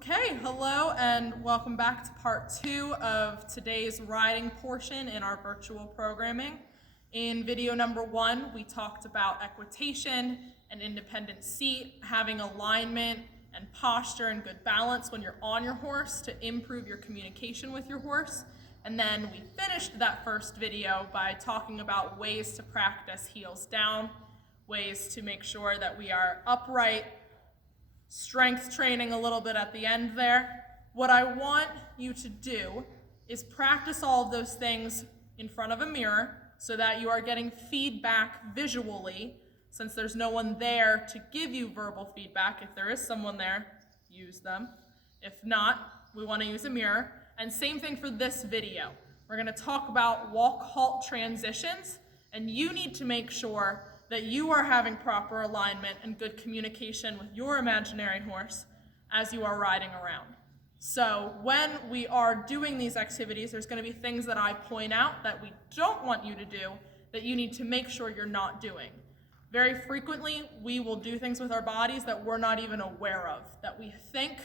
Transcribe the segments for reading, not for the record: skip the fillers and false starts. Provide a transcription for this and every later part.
Okay, hello and welcome back to part 2 of today's riding portion in our virtual programming. In video number 1, we talked about equitation and independent seat, having alignment and posture and good balance when you're on your horse to improve your communication with your horse. And then we finished that first video by talking about ways to practice heels down, ways to make sure that we are upright, strength training a little bit at the end there. What I want you to do is practice all of those things in front of a mirror so that you are getting feedback visually, since there's no one there to give you verbal feedback. If there is someone there, use them. If not, we want to use a mirror. And same thing for this video. We're going to talk about walk-halt transitions, and you need to make sure that you are having proper alignment and good communication with your imaginary horse as you are riding around. So when we are doing these activities, there's going to be things that I point out that we don't want you to do that you need to make sure you're not doing. Very frequently, we will do things with our bodies that we're not even aware of, that we think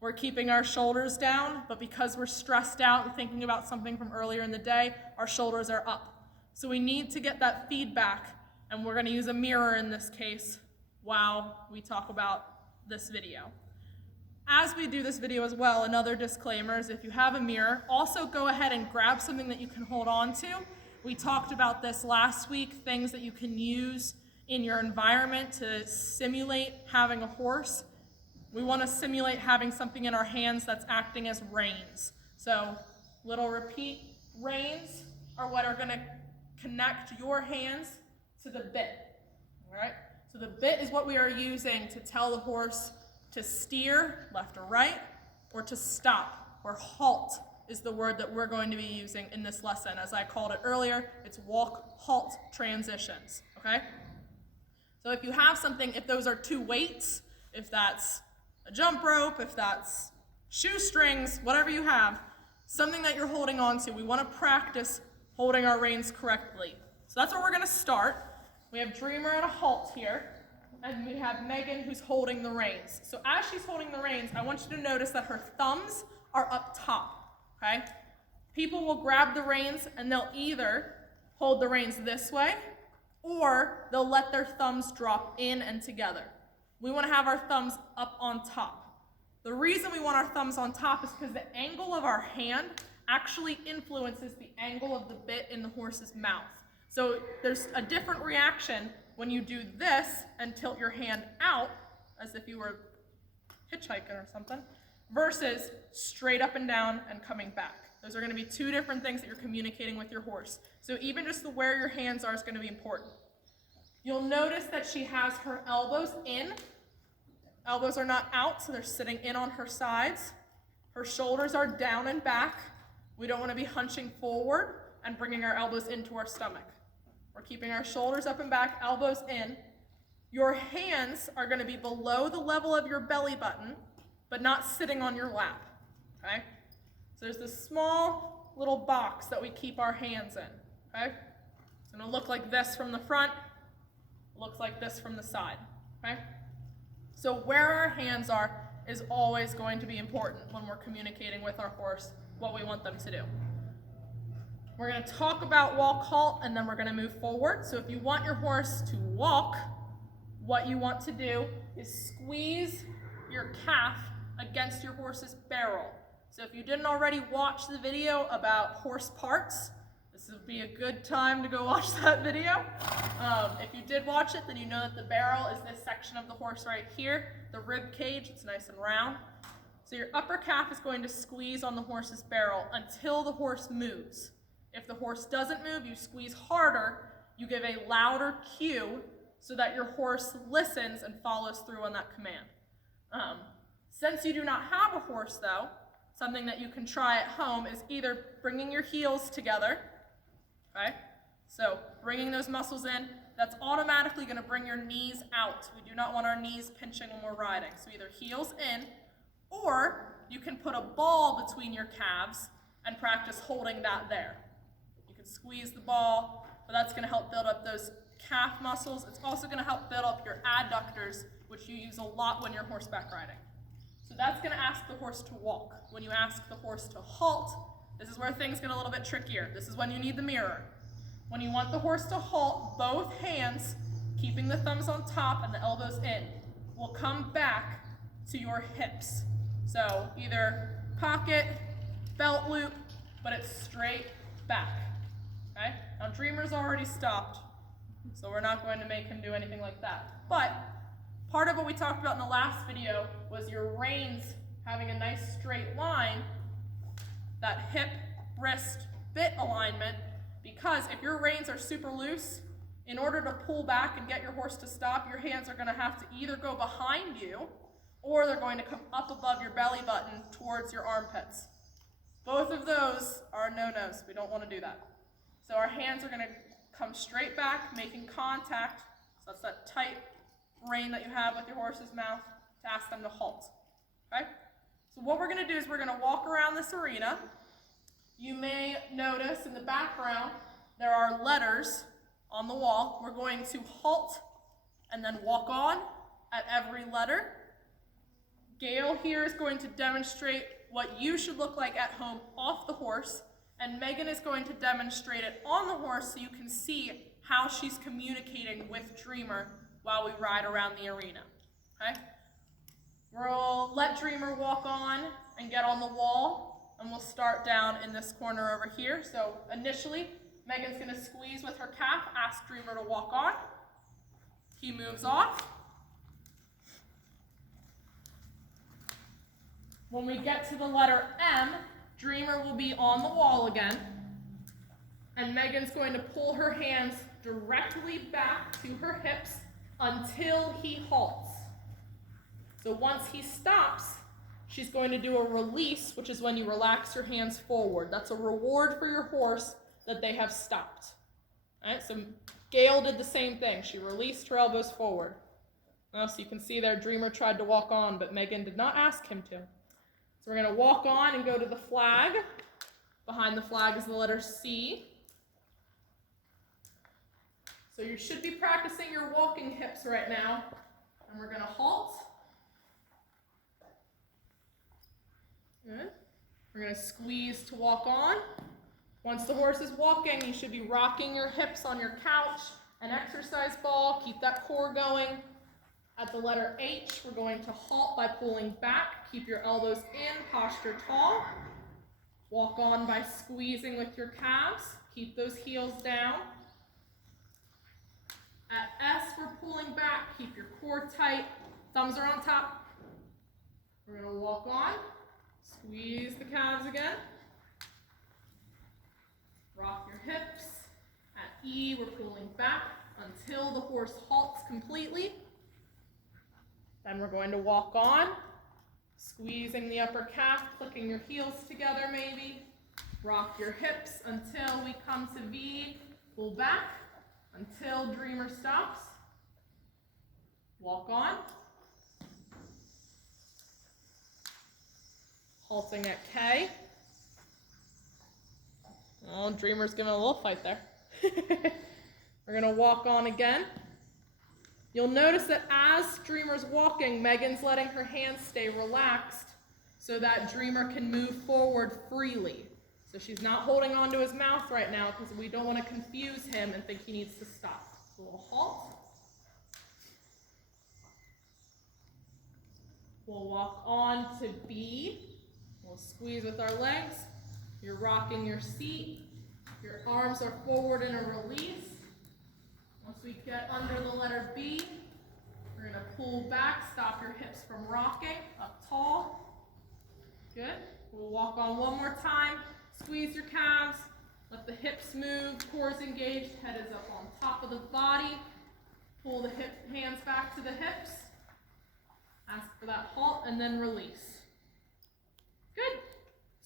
we're keeping our shoulders down, but because we're stressed out and thinking about something from earlier in the day, our shoulders are up. So we need to get that feedback, and we're going to use a mirror in this case while we talk about this video. As we do this video as well, another disclaimer is if you have a mirror, also go ahead and grab something that you can hold on to. We talked about this last week, things that you can use in your environment to simulate having a horse. We want to simulate having something in our hands that's acting as reins. So little repeat reins are what are going to connect your hands to the bit. All right? So the bit is what we are using to tell the horse to steer left or right, or to stop, or halt is the word that we're going to be using in this lesson. As I called it earlier, it's walk-halt transitions, okay? So if you have something, if those are two weights, if that's a jump rope, if that's shoestrings, whatever you have, something that you're holding on to, we want to practice holding our reins correctly. So that's where we're going to start. We have Dreamer at a halt here, and we have Megan who's holding the reins. So as she's holding the reins, I want you to notice that her thumbs are up top, okay? People will grab the reins and they'll either hold the reins this way or they'll let their thumbs drop in and together. We want to have our thumbs up on top. The reason we want our thumbs on top is because the angle of our hand actually influences the angle of the bit in the horse's mouth. So there's a different reaction when you do this and tilt your hand out, as if you were hitchhiking or something, versus straight up and down and coming back. Those are going to be two different things that you're communicating with your horse. So even just where your hands are is going to be important. You'll notice that she has her elbows in. Elbows are not out, so they're sitting in on her sides. Her shoulders are down and back. We don't want to be hunching forward and bringing our elbows into our stomach. We're keeping our shoulders up and back, elbows in. Your hands are going to be below the level of your belly button, but not sitting on your lap, okay? So there's this small little box that we keep our hands in, okay? It's going to look like this from the front, looks like this from the side, okay? So where our hands are is always going to be important when we're communicating with our horse what we want them to do. We're going to talk about walk-halt, and then we're going to move forward. So if you want your horse to walk, what you want to do is squeeze your calf against your horse's barrel. So if you didn't already watch the video about horse parts, this would be a good time to go watch that video. If you did watch it, then you know that the barrel is this section of the horse right here, the rib cage. It's nice and round. So your upper calf is going to squeeze on the horse's barrel until the horse moves. If the horse doesn't move, you squeeze harder, you give a louder cue so that your horse listens and follows through on that command. Since you do not have a horse though, something that you can try at home is either bringing your heels together, okay? So bringing those muscles in, that's automatically going to bring your knees out. We do not want our knees pinching when we're riding. So either heels in, or you can put a ball between your calves and practice holding that there. You can squeeze the ball, but that's going to help build up those calf muscles. It's also going to help build up your adductors, which you use a lot when you're horseback riding. So that's going to ask the horse to walk. When you ask the horse to halt, this is where things get a little bit trickier. This is when you need the mirror. When you want the horse to halt, both hands, keeping the thumbs on top and the elbows in, will come back to your hips. So either pocket, belt loop, but it's straight back. Okay? Now Dreamer's already stopped, so we're not going to make him do anything like that. But part of what we talked about in the last video was your reins having a nice straight line, that hip, wrist, bit alignment, because if your reins are super loose, in order to pull back and get your horse to stop, your hands are going to have to either go behind you or they're going to come up above your belly button towards your armpits. Both of those are no-nos. We don't want to do that. So our hands are going to come straight back, making contact. So that's that tight rein that you have with your horse's mouth to ask them to halt. Okay? So what we're going to do is we're going to walk around this arena. You may notice in the background there are letters on the wall. We're going to halt and then walk on at every letter. Gayle here is going to demonstrate what you should look like at home off the horse, and Megan is going to demonstrate it on the horse so you can see how she's communicating with Dreamer while we ride around the arena. Okay? We'll let Dreamer walk on and get on the wall, and we'll start down in this corner over here. So initially, Megan's going to squeeze with her calf, ask Dreamer to walk on. He moves off. When we get to the letter M, Dreamer will be on the wall again, and Megan's going to pull her hands directly back to her hips until he halts. So once he stops, she's going to do a release, which is when you relax your hands forward. That's a reward for your horse that they have stopped. All right, so Gayle did the same thing. She released her elbows forward. Well, so you can see there, Dreamer tried to walk on, but Megan did not ask him to. So we're going to walk on and go to the flag. Behind the flag is the letter C. So you should be practicing your walking hips right now. And we're going to halt. Good. We're going to squeeze to walk on. Once the horse is walking, you should be rocking your hips on your couch, an exercise ball. Keep that core going. At the letter H, we're going to halt by pulling back. Keep your elbows in, posture tall. Walk on by squeezing with your calves. Keep those heels down. At S, we're pulling back. Keep your core tight. Thumbs are on top. We're going to walk on. Squeeze the calves again. Rock your hips. At E, we're pulling back until the horse halts completely. Then we're going to walk on, squeezing the upper calf, clicking your heels together maybe. Rock your hips until we come to V. Pull back until Dreamer stops. Walk on. Halting at K. Oh, Dreamer's giving a little fight there. We're going to walk on again. You'll notice that as Dreamer's walking, Megan's letting her hands stay relaxed so that Dreamer can move forward freely. So she's not holding onto his mouth right now because we don't want to confuse him and think he needs to stop. So we'll halt. We'll walk on to B. We'll squeeze with our legs. You're rocking your seat. Your arms are forward in a release. Once we get under the letter B, we're going to pull back, stop your hips from rocking, up tall. Good. We'll walk on one more time. Squeeze your calves. Let the hips move. Core is engaged. Head is up on top of the body. Pull the hands back to the hips. Ask for that halt and then release. Good.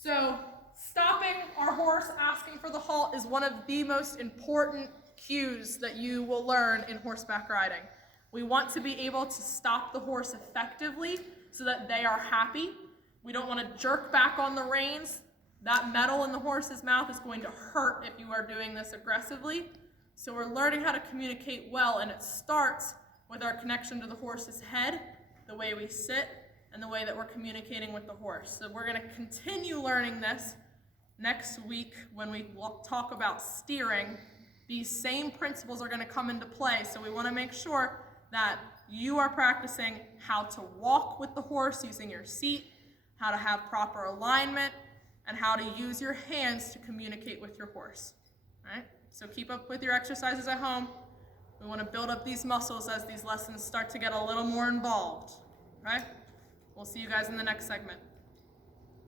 So stopping our horse, asking for the halt is one of the most important cues that you will learn in horseback riding. We want to be able to stop the horse effectively so that they are happy. We don't want to jerk back on the reins. That metal in the horse's mouth is going to hurt if you are doing this aggressively. So we're learning how to communicate well, and it starts with our connection to the horse's head, the way we sit, and the way that we're communicating with the horse. So we're going to continue learning this next week when we talk about steering. These same principles are going to come into play, so we want to make sure that you are practicing how to walk with the horse using your seat, how to have proper alignment, and how to use your hands to communicate with your horse. All right? So keep up with your exercises at home. We want to build up these muscles as these lessons start to get a little more involved. Okay? We'll see you guys in the next segment.